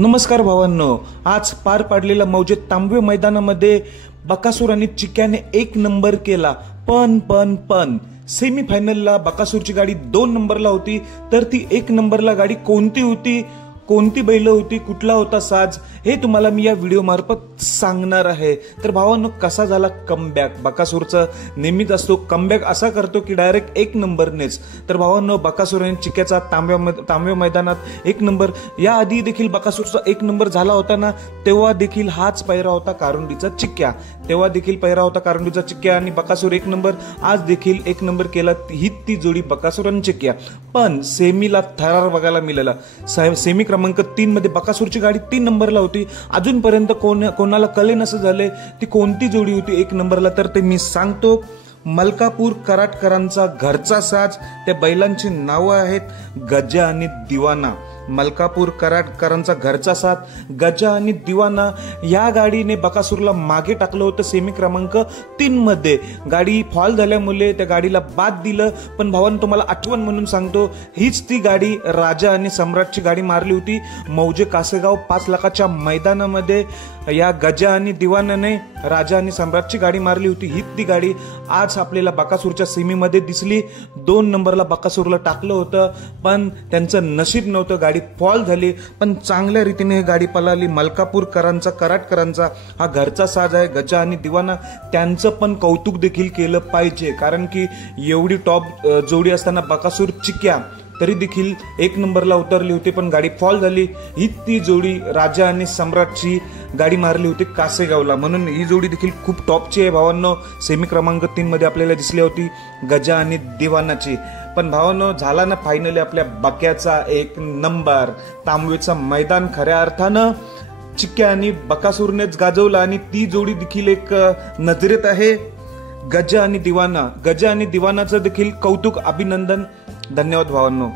नमस्कार भावांनो, आज पार पाडलेल्या मौजे तांबवे मैदानामध्ये बकासूर आणि चिक्याने 1 नंबर केला. पण सेमीफायनलला बकासूरची गाडी 2 नंबरला होती, तर ती 1 नंबरला गाडी कोणती होती, कोणती बैल होती, कुठला होता साज, हे तुम्हाला मी या व्हिडिओ मार्फत सांगणार आहे. तर भावांनो, कसा झाला कमबॅक. बकासूरचा नेहमीच असतो कमबॅक असा करतो की डायरेक्ट 1 नंबरनेच. तर भावांनो, बकासूर आणि चिक्याचा तांब्या मैदानात 1 नंबर. या आधी देखील बकासूरचा 1 नंबर झाला होता ना, तेव्हा देखील हाच पैरा होता कारुंडीचा चिक्या. आणि बकासूर 1 नंबर. आज देखील 1 नंबर केला. ही ती जोडी बकासूर आणि चिक्या. पण सेमीला थरार बघायला मिळाला. सेमी क्रमांक 3 मध्ये बकासूरची गाडी 3 नंबरला होती. अजूनपर्यंत कोणाला कळे नसं झाले ती कोणती जोडी होती 1 नंबरला, तर ते मी सांगतो. मलकापूर कराडकरांचा घरचा साज. त्या बैलांची नावं आहेत गजा आणि दिवाना. मलकापूर कराडकरांचा घरचा साथ गजा आणि दिवाना. या गाडीने बकासूरला मागे टाकलं होतं सेमी क्रमांक 3 मध्ये. गाडी फॉल झाल्यामुळे त्या गाडीला बाद दिलं. पण भावांनो, तुम्हाला आठवण म्हणून सांगतो, हीच ती गाडी राजा आणि सम्राटची गाडी मारली होती मौजे कासेगाव 5 लाखाच्या मैदानामध्ये. या गजा आणि दिवानाने राजा आणि सम्राटची गाडी मारली होती. हीच ती गाडी आज आपल्याला बकासूरच्या सेमीमध्ये दिसली. 2 नंबरला बकासूरला टाकलं होतं, पण त्यांचं नशीब नव्हतं. गाडी फॉल झाली, पण चांगल्या रीतीने ही गाडी पळाली. मलकापूरकरांचा कराडकरांचा हा घरचा साज आहे गजा आणि दिवाना. त्यांचं पण कौतुक देखील केलं पाहिजे, कारण की एवढी टॉप जोडी असताना बकासूर चिक्या तरी देखील 1 नंबरला उतरली होती, पण गाडी फॉल झाली. ही ती जोडी राजा आणि सम्राटची गाडी मारली होती कासेगावला, म्हणून ही जोडी देखील खूप टॉपची आहे भावांनो. सेमी क्रमांक 3 मध्ये आपल्याला दिसली होती गजा आणि दिवानाची. पण भावांनो, झाला ना फायनली आपल्या बक्याचा 1 नंबर. तांबवेचा मैदान खऱ्या अर्थानं चिक्या आणि बकासूरनेच गाजवला, आणि ती जोडी देखील एक नजरेत आहे गजा आणि दिवाना. गजा आणि दिवानाचं देखील कौतुक, अभिनंदन. धन्यवाद भावांनो.